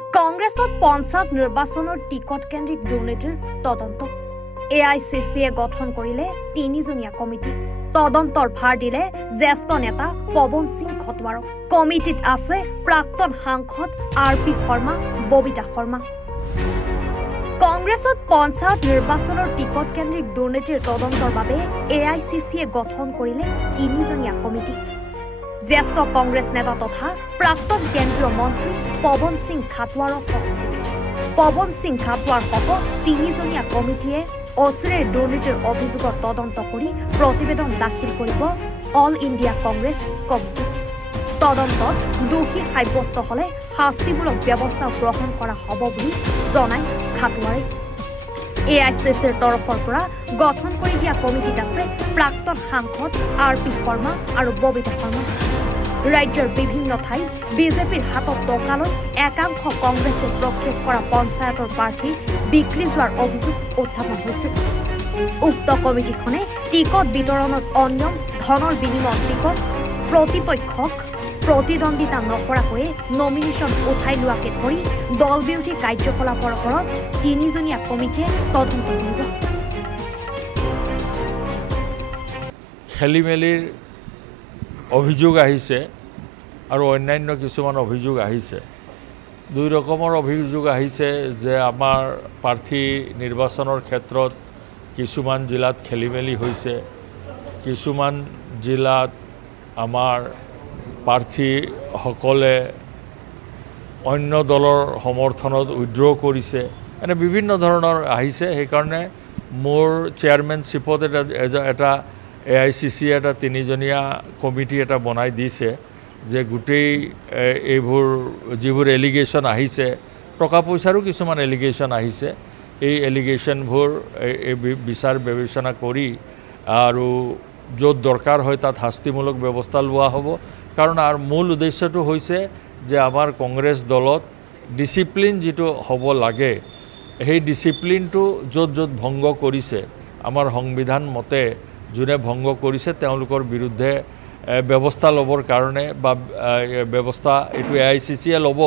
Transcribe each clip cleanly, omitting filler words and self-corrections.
কংগ্ৰেছত পঞ্চায়ত নিৰ্বাচনৰ টিকট কেন্দ্ৰিক দুৰ্নীতিৰ তদন্ত AICCয়ে গঠন কৰিলে 3জনীয়া কমিটি তদন্তৰ ভাৰ দিলে জ্যেষ্ঠ নেতা পৱন সিং খটৱাৰক কমিটিত আছে প্ৰাক্তন সাংসদ RP শৰ্মা ববিতা শৰ্মা কংগ্ৰেছত পঞ্চায়ত নিৰ্বাচনৰ টিকট কেন্দ্ৰিক দুৰ্নীতিৰ তদন্তৰ বাবে AICCয়ে গঠন কৰিলে 3জনীয়া কমিটি জ্যেষ্ঠ কংগ্ৰেছ নেতা তথা প্ৰাক্তন কেন্দ্ৰীয় মন্ত্ৰী পৱন সিং খাটৱাৰৰ পৱন সিং খাটৱাৰ সহ 3জনীয়া কমিটিয়ে অচিৰেই দুৰ্নীতিৰ অভিযোগৰ তদন্ত কৰি প্ৰতিবেদন দাখিল কৰিব অল ইণ্ডিয়া কংগ্ৰেছ কমিটিক তদন্তত দোষী সাব্যস্ত হলে শাস্তিমূলক ব্যৱস্থা গ্ৰহণ কৰা হ'ব বুলি জনাই খাটৱাৰে AICCৰ তৰফৰ পৰা গঠন কৰি দিয়া কমিটিত আছে প্ৰাক্তন সাংসদ RP শৰ্মা আৰু ববিতা শৰ্মা ৰাজ্যৰ বিভিন্ন ঠাইত বিজেপিৰ হাতত টকালৈ একাংশ কংগ্ৰেছে প্ৰক্ষেপ কৰা পঞ্চায়তৰ প্ৰাৰ্থী বিক্ৰী যোৱাৰ অভিযোগ উত্থাপন হৈছে উক্ত কমিটিখনে টিকট বিতৰণত অনিয়ম ধনৰ বিনিময়ত টিকট প্ৰতিপক্ষক প্ৰতিদ্বন্দ্বিতা নকৰাকৈ নমিনেশ্যন উঠাই লোৱাকে ধৰি দল বিৰোধী কাৰ্যকলাপৰ ওপৰত 3জনীয়া কমিটিয়ে তদন্ত কৰিব খেলিমেলিৰ অভিযোগ আহিছে আৰু অন্যান্য কিছুমান অভিযোগ আহিছে দুই ৰকমৰ অভিযোগ আহিছে যে আমাৰ প্ৰাৰ্থী নিৰ্বাচনৰ ক্ষেত্ৰত কিছুমান জিলাত খেলিমেলি হৈছে কিছুমান জিলাত আমাৰ প্ৰাৰ্থীসকলে অন্য দলৰ সমৰ্থনত উইথড্ৰ কৰিছে এনে বিভিন্ন ধৰণৰ আহিছে সেইকাৰণে মোৰ চেয়াৰমেনশ্বিপত এটা AICC এটা 3জনীয়া কমিটি এটা বনাই দিছে যে গোটেই এইবোৰ যিবোৰ এলিগেশ্যন আহিছে টকা পইচাৰো কিছুমান এলিগেশ্যন আহিছে এই এলিগেশ্যনবোৰ বিচাৰ বিবেচনা কৰি আৰু য'ত দৰকাৰ হয় তাত শাস্তিমূলক ব্যৱস্থা লোৱা হ'ব কাৰণ আৰু মূল উদ্দেশ্যটো হৈছে যে আমাৰ কংগ্ৰেছ দলত ডিচিপ্লিন যিটো হ'ব লাগে সেই ডিচিপ্লিনটো য'ত ভংগ কৰিছে আমাৰ সংবিধান মতে যোনে ভংগ কৰিছে তেওঁলোকৰ বিৰুদ্ধে ব্যৱস্থা ল'বৰ কাৰণে বা ব্যৱস্থা এইটো AICCয়ে ল'ব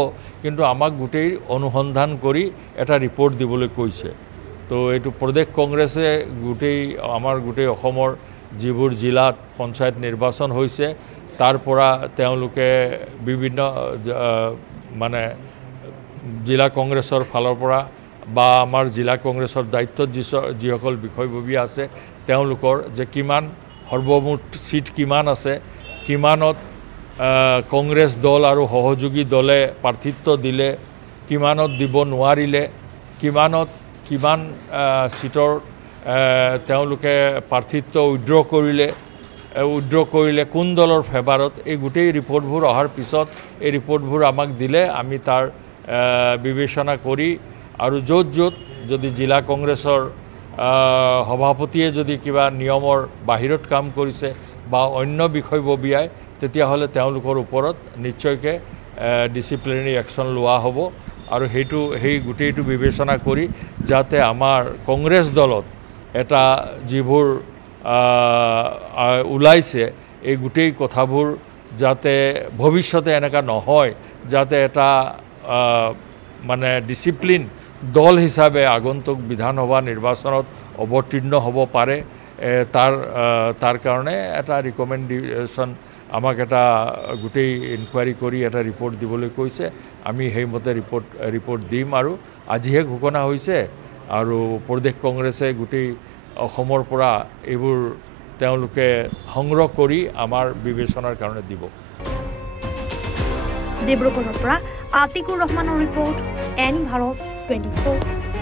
কিন্তু আমাক গোটেই অনুসন্ধান কৰি এটা ৰিপৰ্ট দিবলৈ কৈছে তো এইটো প্ৰদেশ কংগ্ৰেছে আমাৰ গোটেই অসমৰ যিবোৰ জিলাত পঞ্চায়ত নিৰ্বাচন হৈছে তাৰ পৰা তেওঁলোকে বিভিন্ন মানে জিলা কংগ্ৰেছৰ ফালৰ পৰা বা আমাৰ জিলা কংগ্ৰেছৰ দায়িত্বত যিসকল বিষয়ববী আছে তেওঁলোকৰ যে কিমান সৰ্বমুঠ সিট কিমান আছে কিমানত কংগ্ৰেছ দল আৰু সহযোগী দলে প্ৰাৰ্থিত্ব দিলে কিমানত দিব নোৱাৰিলে কিমান সিটৰ তেওঁলোকে প্ৰাৰ্থিত্ব উইথড্ৰ কৰিলে কোন দলৰ ফেভাৰত এই গোটেই ৰিপৰ্টবোৰ অহাৰ পিছত এই ৰিপৰ্টবোৰ আমাক দিলে আমি তাৰ বিবেচনা কৰি আৰু য'ত যদি জিলা কংগ্ৰেছৰ সভাপতিয়ে যদি কিবা নিয়মৰ বাহিৰত কাম কৰিছে বা অন্য বিষয়ববীয়াই তেতিয়াহ'লে তেওঁলোকৰ ওপৰত নিশ্চয়কৈ ডিচিপ্লিনাৰী একশ্যন লোৱা হ'ব আৰু সেই গোটেইটো বিবেচনা কৰি যাতে আমাৰ কংগ্ৰেছ দলত এটা যিবোৰ ওলাইছে এই গোটেই কথাবোৰ যাতে ভৱিষ্যতে এনেকুৱা নহয় যাতে এটা মানে ডিচিপ্লিন দল হিচাপে আগন্তুক বিধানসভা নিৰ্বাচনত অৱতীৰ্ণ হ'ব পাৰে তাৰ কাৰণে এটা ৰিকমেণ্ডেশ্যন আমাক এটা গোটেই ইনকুৱাৰী কৰি এটা ৰিপৰ্ট দিবলৈ কৈছে আমি সেইমতে ৰিপৰ্ট দিম আৰু আজিহে ঘোষণা হৈছে আৰু প্ৰদেশ কংগ্ৰেছে গোটেই অসমৰ পৰা এইবোৰ তেওঁলোকে সংগ্ৰহ কৰি আমাৰ বিবেচনাৰ কাৰণে দিব ডিব্ৰুগড়ৰ পৰা আতিকুৰ ৰহমানৰ ৰিপৰ্ট এনি ভাৰত 24